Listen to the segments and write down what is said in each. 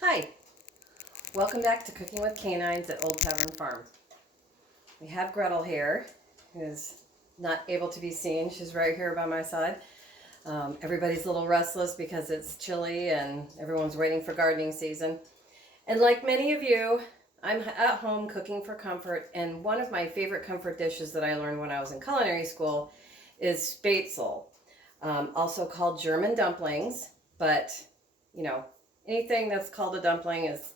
Hi, welcome back to Cooking with Canines at Old Tavern Farm. We have Gretel here, who's not able to be seen. She's right here by my side. Everybody's a little restless because it's chilly and everyone's waiting for gardening season. And like many of you, I'm at home cooking for comfort, and one of my favorite comfort dishes that I learned when I was in culinary school is Spaetzle, also called German dumplings, but you know, anything that's called a dumpling is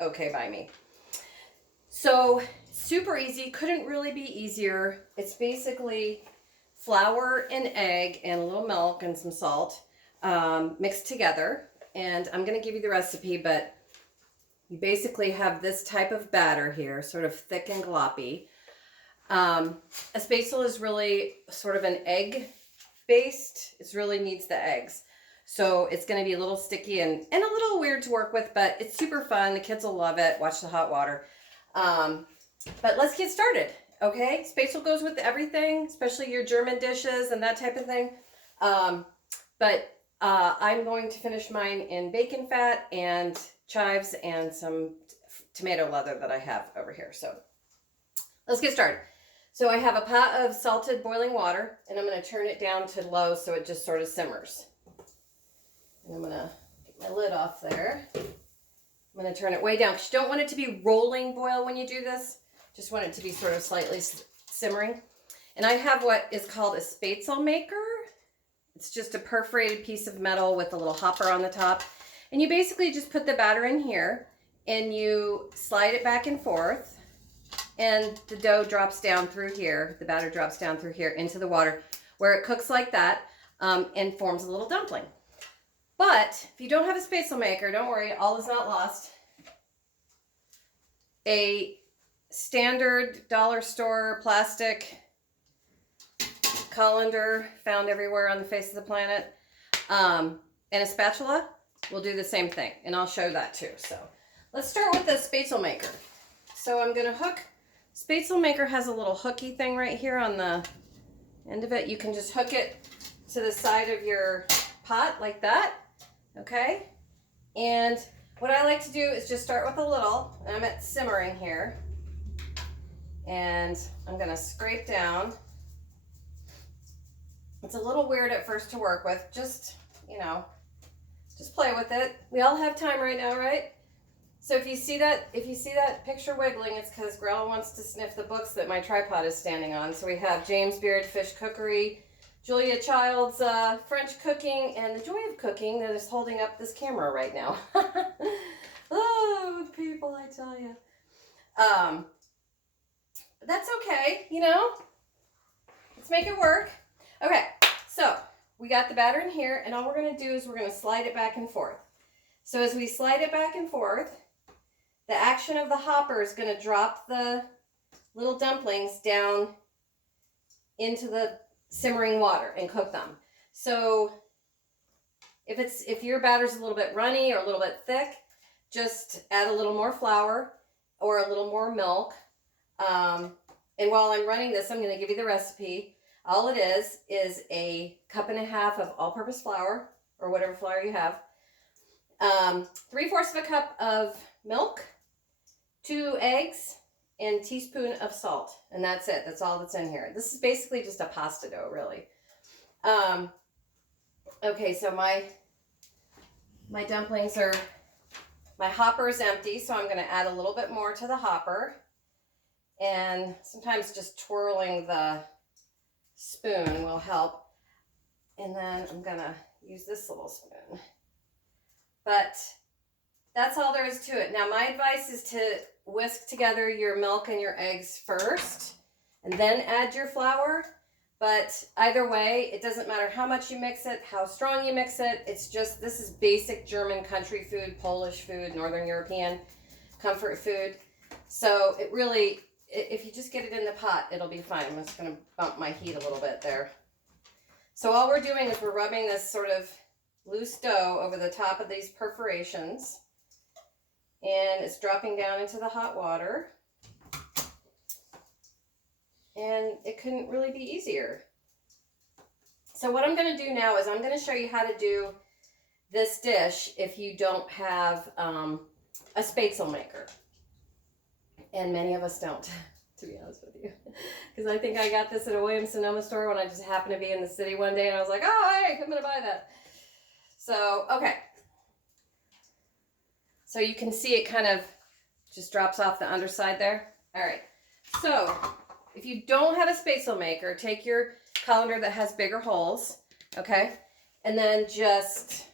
okay by me. So super easy, couldn't really be easier. It's basically flour and egg and a little milk and some salt mixed together. And I'm going to give you the recipe, but you basically have this type of batter here, sort of thick and gloppy. A spaetzle is really sort of an egg based. It really needs the eggs. So it's going to be a little sticky and a little weird to work with, but it's super fun. The kids will love it. Watch the hot water. But let's get started, okay? Spaetzle goes with everything, especially your German dishes and that type of thing. I'm going to finish mine in bacon fat and chives and some tomato leather that I have over here. So let's get started. So I have a pot of salted boiling water, and I'm going to turn it down to low so it just sort of simmers. And I'm going to get my lid off there. I'm going to turn it way down because you don't want it to be rolling boil when you do this. Just want it to be sort of slightly simmering. And I have what is called a Spaetzle maker. It's just a perforated piece of metal with a little hopper on the top. And you basically just put the batter in here and you slide it back and forth. And the dough drops down through here. The batter drops down through here into the water where it cooks like that and forms a little dumpling. But if you don't have a Spaetzle maker, don't worry, all is not lost. A standard dollar store plastic colander found everywhere on the face of the planet, and a spatula will do the same thing, and I'll show that too. So let's start with the Spaetzle maker. So I'm going to hook. Spaetzle maker has a little hooky thing right here on the end of it. You can just hook it to the side of your pot like that. Okay, and what I like to do is just start with a little, and I'm at simmering here, and I'm going to scrape down. It's a little weird at first to work with, just play with it. We all have time right now, right? So if you see that picture wiggling, it's because Grella wants to sniff the books that my tripod is standing on. So we have James Beard Fish Cookery, Julia Child's French Cooking, and The Joy of Cooking that is holding up this camera right now. Oh, people, I tell you. But that's okay, Let's make it work. Okay, so we got the batter in here, and all we're going to do is we're going to slide it back and forth. So as we slide it back and forth, the action of the hopper is going to drop the little dumplings down into the simmering water and cook them. So if your batter's a little bit runny or a little bit thick, just add a little more flour or a little more milk. And while I'm running this, I'm going to give you the recipe. All it is a cup and a half of all-purpose flour, or whatever flour you have, 3/4 of a cup of milk, 2 eggs, and a teaspoon of salt, and that's it. That's all that's in here. This is basically just a pasta dough, really. Okay, so my dumplings my hopper is empty, so I'm going to add a little bit more to the hopper, and sometimes just twirling the spoon will help. And then I'm going to use this little spoon. But that's all there is to it. Now, my advice is to whisk together your milk and your eggs first and then add your flour. But either way, it doesn't matter how much you mix it, how strong you mix it. It's just, this is basic German country food, Polish food, Northern European comfort food. So it really, if you just get it in the pot, it'll be fine. I'm just going to bump my heat a little bit there. So all we're doing is we're rubbing this sort of loose dough over the top of these perforations, and it's dropping down into the hot water. And it couldn't really be easier. So what I'm going to do now is I'm going to show you how to do this dish if you don't have a Spaetzle maker. And many of us don't, to be honest with you. Because I think I got this at a Williams-Sonoma store when I just happened to be in the city one day and I was like, oh, hey, I'm going to buy that. So, okay. So you can see it kind of just drops off the underside there. All right. So if you don't have a Spaetzle maker, take your colander that has bigger holes, okay? And then just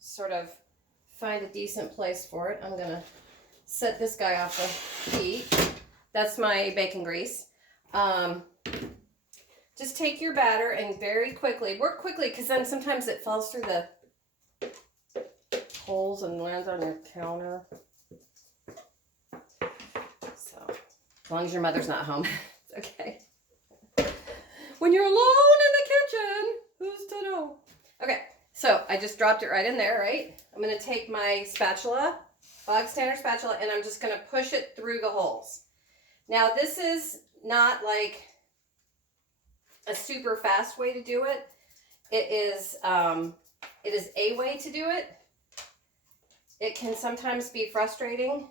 sort of find a decent place for it. I'm going to set this guy off the heat. That's my bacon grease. Just take your batter and very quickly, work quickly, because then sometimes it falls through the holes and lands on your counter. So, as long as your mother's not home, it's okay. When you're alone in the kitchen, who's to know? Okay, so I just dropped it right in there, right? I'm going to take my spatula, bog standard spatula, and I'm just going to push it through the holes. Now, this is not like a super fast way to do it. It is a way to do it. It can sometimes be frustrating,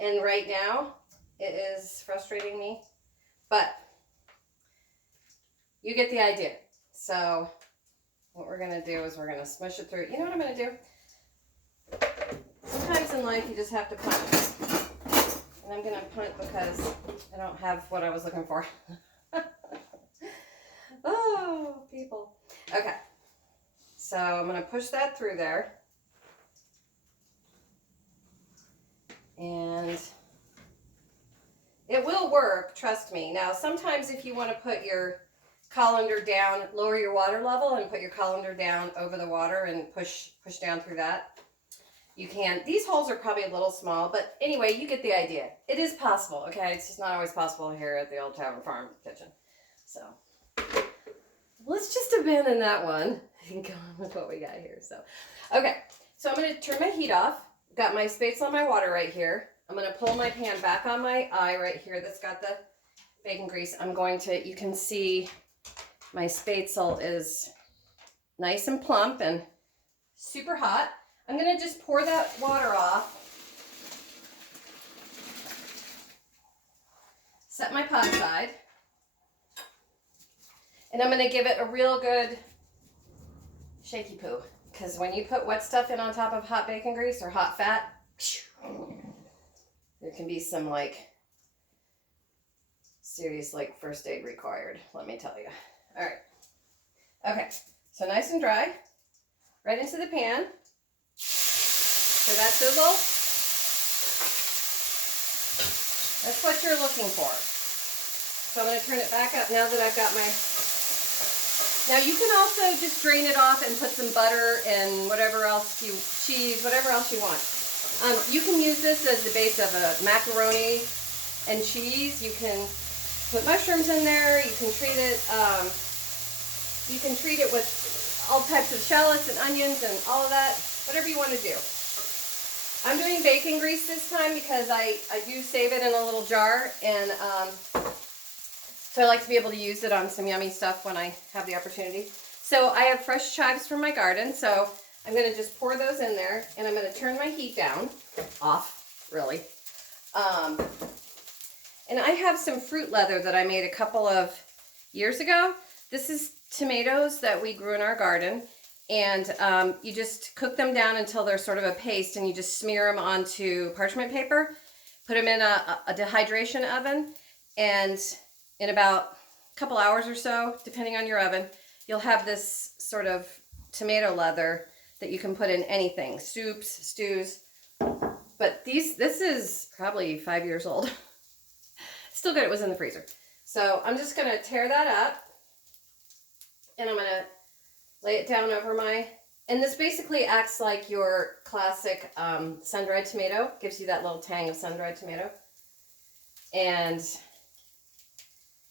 and right now it is frustrating me, but you get the idea. So what we're going to do is we're going to smush it through. You know what I'm going to do? Sometimes in life you just have to punt. And I'm going to punt because I don't have what I was looking for. Oh, people. Okay. So I'm going to push that through there. And it will work, trust me. Now, sometimes if you want to put your colander down, lower your water level and put your colander down over the water and push down through that, you can. These holes are probably a little small, but anyway, you get the idea. It is possible, okay? It's just not always possible here at the Old Tavern Farm kitchen. So let's just abandon that one and go on with what we got here. So, okay. So I'm going to turn my heat off. Got my Spaetzle on my water right here. I'm going to pull my pan back on my eye right here that's got the bacon grease. I'm going to, you can see my Spaetzle is nice and plump and super hot. I'm going to just pour that water off. Set my pot aside. And I'm going to give it a real good shaky poo. Because when you put wet stuff in on top of hot bacon grease or hot fat, there can be some serious first aid required, let me tell you. All right. Okay, so nice and dry. Right into the pan. For that sizzle. That's what you're looking for. So I'm going to turn it back up now that I've got my... Now you can also just drain it off and put some butter and whatever else cheese, whatever else you want. You can use this as the base of a macaroni and cheese. You can put mushrooms in there. You can treat it. You can treat it with all types of shallots and onions and all of that. Whatever you want to do. I'm doing bacon grease this time because I do save it in a little jar, and so I like to be able to use it on some yummy stuff when I have the opportunity. So I have fresh chives from my garden, so I'm going to just pour those in there, and I'm going to turn my heat down, off, really. And I have some fruit leather that I made a couple of years ago. This is tomatoes that we grew in our garden, and you just cook them down until they're sort of a paste, and you just smear them onto parchment paper, put them in a dehydration oven, and in about a couple hours or so, depending on your oven, you'll have this sort of tomato leather that you can put in anything, soups, stews. But this is probably 5 years old. Still good, it was in the freezer. So I'm just gonna tear that up, and I'm gonna lay it down over my, and this basically acts like your classic sun-dried tomato, gives you that little tang of sun-dried tomato. And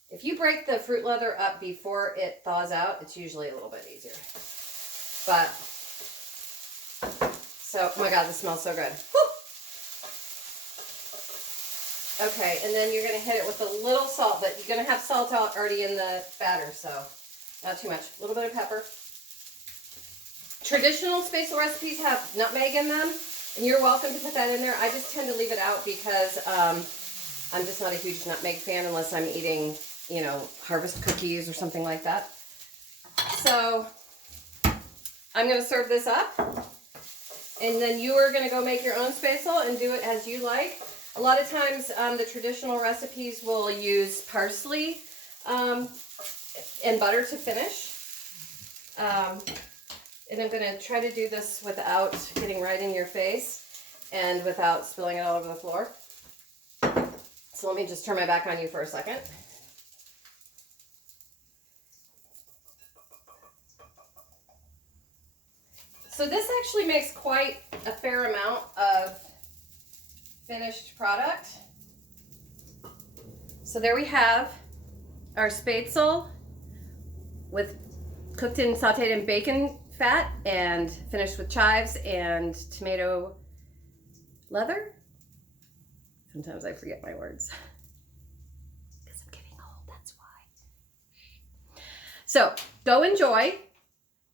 if you break the fruit leather up before it thaws out, it's usually a little bit easier. But, so, oh my God, this smells so good. Woo! Okay, and then you're going to hit it with a little salt, but you're going to have salt already in the batter, so not too much. A little bit of pepper. Traditional Spaetzle recipes have nutmeg in them, and you're welcome to put that in there. I just tend to leave it out because I'm just not a huge nutmeg fan unless I'm eating, you know, harvest cookies or something like that. So I'm going to serve this up, and then you are going to go make your own Spaetzle and do it as you like. A lot of times the traditional recipes will use parsley and butter to finish. And I'm going to try to do this without getting right in your face and without spilling it all over the floor. So let me just turn my back on you for a second. So this actually makes quite a fair amount of finished product. So there we have our Spaetzle with cooked and sauteed in bacon fat and finished with chives and tomato leather. Sometimes I forget my words because I'm getting old, that's why. So go enjoy,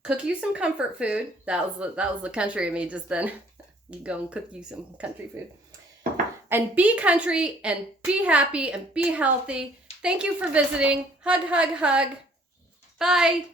cook you some comfort food. That was the country of me just then. You go and cook you some country food. And be country and be happy and be healthy. Thank you for visiting. Hug, hug, hug. Bye.